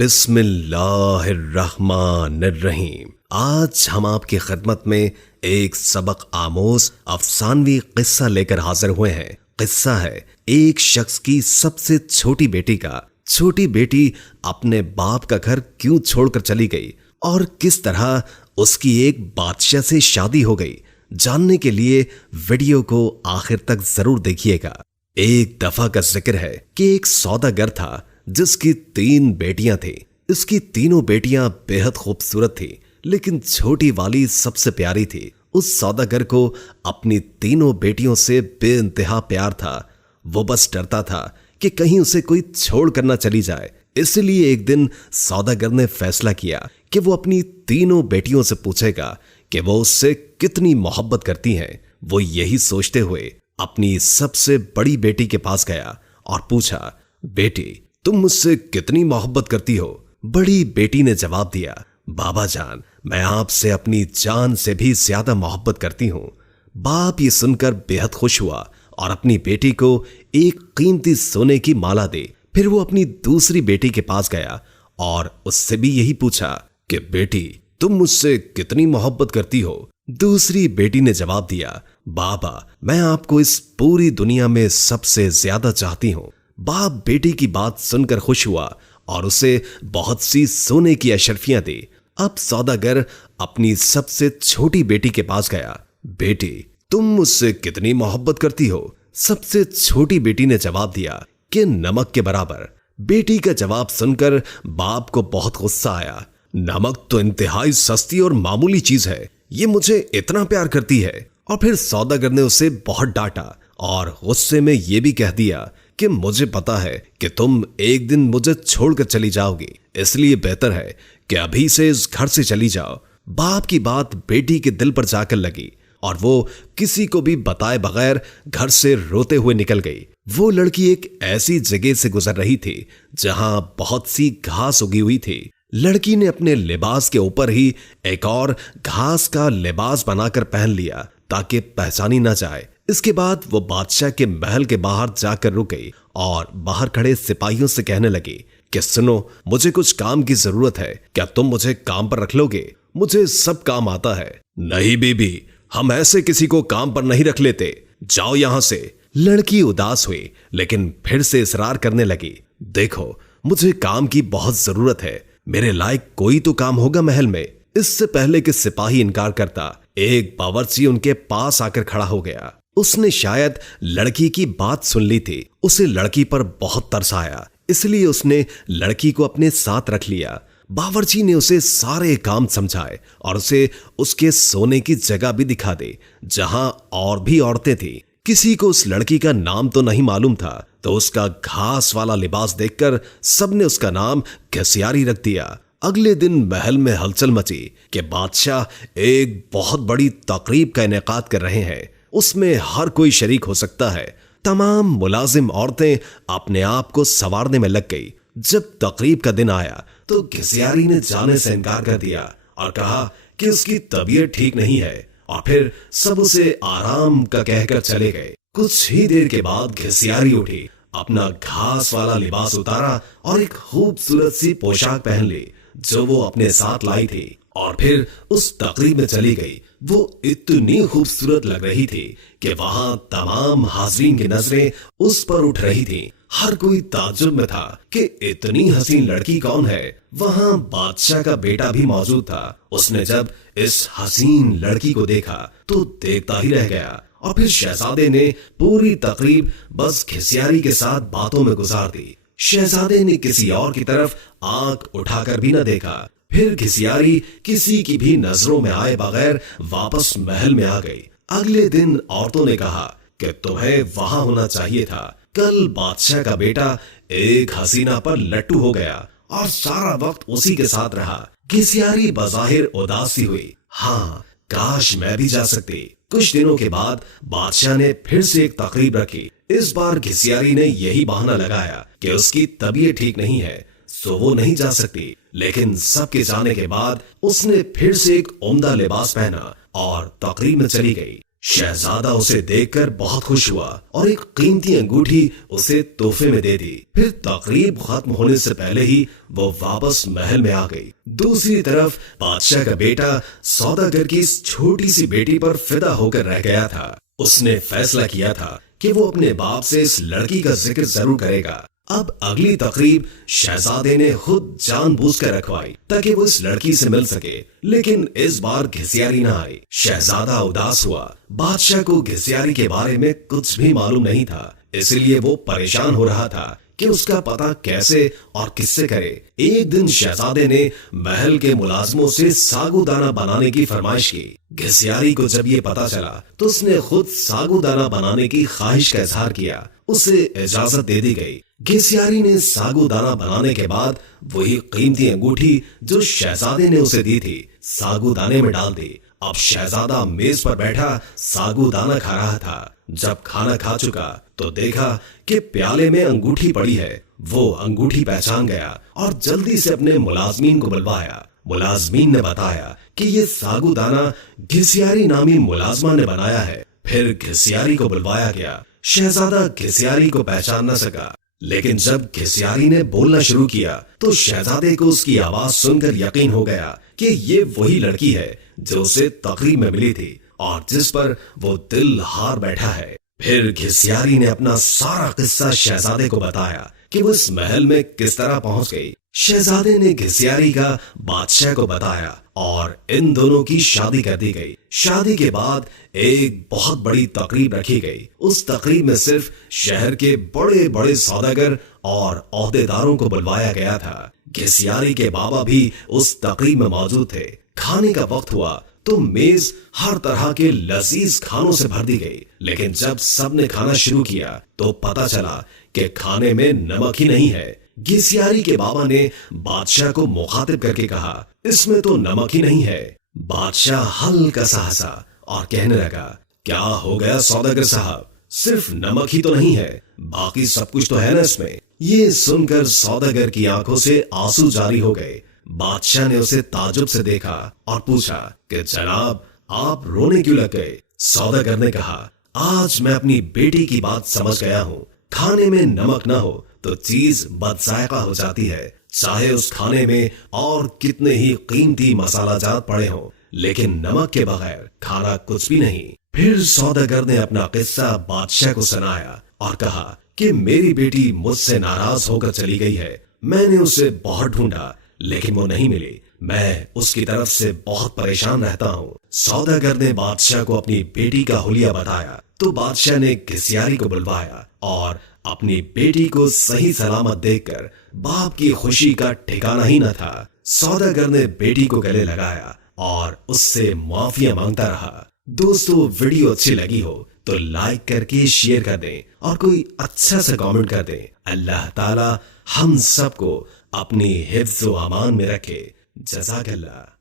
बिस्मिल्लाहिर्रहमानिर्रहीम। आज हम आपकी खिदमत में एक सबक आमोज अफसानवी किस्सा लेकर हाजिर हुए हैं। किस्सा है एक शख्स की सबसे छोटी बेटी का। छोटी बेटी अपने बाप का घर क्यों छोड़कर चली गई और किस तरह उसकी एक बादशाह से शादी हो गई। जानने के लिए वीडियो को आखिर तक जरूर देखिएगा। एक दफा का जिक्र है कि एक सौदागर था जिसकी 3 बेटियां थी। इसकी तीनों बेटियां बेहद खूबसूरत थी, लेकिन छोटी वाली सबसे प्यारी थी। उस सौदागर को अपनी तीनों बेटियों से बेइंतहा प्यार था। वो बस डरता था कि कहीं उसे कोई छोड़ कर न चली जाए। इसलिए एक दिन सौदागर ने फैसला किया कि वो अपनी तीनों बेटियों से पूछेगा कि वो उससे कितनी मोहब्बत करती हैं। वो यही सोचते हुए अपनी सबसे बड़ी बेटी के पास गया और पूछा, बेटी तुम मुझसे कितनी मोहब्बत करती हो? बड़ी बेटी ने जवाब दिया, बाबा जान मैं आपसे अपनी जान से भी ज्यादा मोहब्बत करती हूँ। बाप ये सुनकर बेहद खुश हुआ और अपनी बेटी को एक कीमती सोने की माला दे। फिर वो अपनी दूसरी बेटी के पास गया और उससे भी यही पूछा कि बेटी तुम मुझसे कितनी मोहब्बत करती हो? दूसरी बेटी ने जवाब दिया, बाबा मैं आपको इस पूरी दुनिया में सबसे ज्यादा चाहती हूँ। बाप बेटी की बात सुनकर खुश हुआ और उसे बहुत सी सोने की अशर्फियां दी। अब सौदागर अपनी सबसे छोटी बेटी के पास गया, बेटी तुम मुझसे कितनी मोहब्बत करती हो? सबसे छोटी बेटी ने जवाब दिया कि नमक के बराबर। बेटी का जवाब सुनकर बाप को बहुत गुस्सा आया। नमक तो इंतहाई सस्ती और मामूली चीज है, ये मुझे इतना प्यार करती है। और फिर सौदागर ने उसे बहुत डांटा और गुस्से में यह भी कह दिया कि मुझे पता है कि तुम एक दिन मुझे छोड़कर चली जाओगी, इसलिए बेहतर है कि अभी से इस घर से चली जाओ। बाप की बात बेटी के दिल पर जाकर लगी और वो किसी को भी बताए बगैर घर से रोते हुए निकल गई। वो लड़की एक ऐसी जगह से गुजर रही थी जहां बहुत सी घास उगी हुई थी। लड़की ने अपने लिबास के ऊपर ही एक और घास का लिबास बनाकर पहन लिया ताकि पहचानी ना जाए। इसके बाद वो बादशाह के महल के बाहर जाकर रुक गई और बाहर खड़े सिपाहियों से कहने लगी कि सुनो, मुझे कुछ काम की जरूरत है, क्या तुम मुझे काम पर रख लोगे? मुझे सब काम आता है। नहीं बीबी, हम ऐसे किसी को काम पर नहीं रख लेते, जाओ यहां से। लड़की उदास हुई लेकिन फिर से इसरार करने लगी, देखो मुझे काम की बहुत जरूरत है, मेरे लायक कोई तो काम होगा महल में। इससे पहले कि सिपाही इनकार करता, एक बावर्ची उनके पास आकर खड़ा हो गया। उसने शायद लड़की की बात सुन ली थी। उसे लड़की पर बहुत तरस आया, इसलिए उसने लड़की को अपने साथ रख लिया। बावर्ची ने उसे सारे काम समझाए और उसे उसके सोने की जगह भी दिखा दी जहां और भी औरतें थी। किसी को उस लड़की का नाम तो नहीं मालूम था, तो उसका घास वाला लिबास देखकर सबने उसका नाम घसियारी रख दिया। अगले दिन महल में हलचल मची कि बादशाह एक बहुत बड़ी तकरीब का इनेकाद कर रहे हैं, उसमें हर कोई शरीक हो सकता है। तमाम मुलाजिम औरतें अपने आप को संवारने में लग गई। जब तकरीब का दिन आया तो घसियारी ने जाने से इनकार कर दिया और कहा कि उसकी तबीयत ठीक नहीं है, और फिर सब उसे आराम का कहकर चले गए। कुछ ही देर के बाद घसियारी उठी, अपना घास वाला लिबास उतारा और एक खूबसूरत सी पोशाक पहन ली जो वो अपने साथ लाई थी, और फिर उस तकरीब में चली गई। वो इतनी खूबसूरत लग रही थी कि वहां तमाम हाज़रीन की नजरें उस पर उठ रही थीं। हर कोई ताज्जुब में था कि इतनी हसीन लड़की कौन है। वहां बादशाह का बेटा भी मौजूद था। उसने जब इस हसीन लड़की को देखा तो देखता ही रह गया, और फिर शहजादे ने पूरी तकरीब बस घसियारी के साथ बातों में गुजार दी। शहजादे ने किसी और की तरफ आंख उठाकर भी न देखा। फिर घसियारी किसी की भी नजरों में आए बगैर वापस महल में आ गई। अगले दिन औरतों ने कहा कि तुम्हें वहां होना चाहिए था। कल बादशाह का बेटा एक हसीना पर लट्टू हो गया और सारा वक्त उसी के साथ रहा। घसियारी बज़ाहिर उदासी हुई, हाँ काश मैं भी जा सकती। कुछ दिनों के बाद बादशाह ने फिर से एक तकरीब रखी। इस बार घसियारी ने यही बहाना लगाया कि उसकी तबीयत ठीक नहीं है, सो वो नहीं जा सकती। लेकिन सबके जाने के बाद उसने फिर से एक उम्दा लिबास पहना और तकरीब में चली गई। शहजादा उसे देखकर बहुत खुश हुआ और एक कीमती अंगूठी उसे तोहफे में दे दी। फिर तकरीब खत्म होने से पहले ही वो वापस महल में आ गई। दूसरी तरफ बादशाह का बेटा सौदागर की इस छोटी सी बेटी पर फिदा होकर रह गया था। उसने फैसला किया था कि वो अपने बाप से इस लड़की का जिक्र जरूर करेगा। अब अगली तकरीब शहजादे ने खुद जानबूझकर रखवाई ताकि वो इस लड़की से मिल सके, लेकिन इस बार घिसियारी न आई। शहजादा उदास हुआ। बादशाह को घिसियारी के बारे में कुछ भी मालूम नहीं था, इसलिए वो परेशान हो रहा था कि उसका पता कैसे और किससे करे। एक दिन शहजादे ने महल के मुलाजमों से सागूदाना बनाने की फरमाइश की। घिसियारी को जब ये पता चला तो उसने खुद सागूदाना बनाने की ख्वाहिश का इजहार किया। उसे इजाजत दे दी गई। घिसियारी ने सागूदाना बनाने के बाद वही कीमती अंगूठी जो शहजादे ने उसे दी थी सागूदाने में डाल दी। अब शहजादा मेज पर बैठा सागूदाना खा रहा था। जब खाना खा चुका तो देखा कि प्याले में अंगूठी पड़ी है। वो अंगूठी पहचान गया और जल्दी से अपने मुलाजमीन को बुलवाया। मुलाजमीन ने बताया कि ये सागूदाना घिसियारी नामी मुलाजमा ने बनाया है। फिर घिसियारी को बुलवाया गया। शहजादा घिसियारी को पहचान न सका, लेकिन जब घिसियारी ने बोलना शुरू किया तो शहजादे को उसकी आवाज सुनकर यकीन हो गया कि ये वही लड़की है जो उसे तकरीब में मिली थी और जिस पर वो दिल हार बैठा है। फिर घिसियारी ने अपना सारा किस्सा शहजादे को बताया कि वो इस महल में किस तरह पहुंच गई। शहजादे ने घिसियारी का बादशाह को बताया और इन दोनों की शादी कर दी गई। शादी के बाद एक बहुत बड़ी तकरीब रखी गई। उस तकरीब में सिर्फ शहर के बड़े बड़े सौदागर और ओहदेदारों को बुलवाया गया था। घिसियारी के बाबा भी उस तकरीब में मौजूद थे। खाने का वक्त हुआ तो मेज हर तरह के लजीज खानों से भर दी गई, लेकिन जब सबने खाना शुरू किया तो पता चला कि खाने में नमक ही नहीं है। घिसियारी के बाबा ने बादशाह को मुखातिब करके कहा, इसमें तो नमक ही नहीं है। बादशाह हल्का सा हंसा और कहने लगा, क्या हो गया सौदागर साहब, सिर्फ नमक ही तो नहीं है, बाकी सब कुछ तो है ना इसमें। ये सुनकर सौदागर की आंखों से आंसू जारी हो गए। बादशाह ने उसे ताजुब से देखा और पूछा कि जनाब आप रोने क्यों लग गए। सौदागर ने कहा, आज मैं अपनी बेटी की बात समझ गया हूँ। खाने में नमक ना हो तो चीज बदजायका हो जाती है, चाहे उस खाने में और कितने ही कीमती मसाला जात पड़े हों, लेकिन नमक के बगैर खाना कुछ भी नहीं। फिर सौदागर ने अपना किस्सा बादशाह को सुनाया और कहा कि मेरी बेटी मुझसे नाराज होकर चली गई है। मैंने उसे बहुत ढूंढा लेकिन वो नहीं मिली। मैं उसकी तरफ से बहुत परेशान रहता हूँ। सौदागर ने बादशाह को अपनी बेटी का हुलिया बताया तो बादशाह ने घिसियारी को बुलवाया और अपनी बेटी को सही सलामत देखकर बाप की खुशी का ठिकाना ही न था। सौदागर ने बेटी को गले लगाया और उससे माफिया मांगता रहा। दोस्तों, वीडियो अच्छी लगी हो तो लाइक करके शेयर कर दें और कोई अच्छा सा कमेंट कर दें। अल्लाह ताला हम सबको अपनी हिफ्ज़ व अमान में रखे। जज़ाकल्लाह।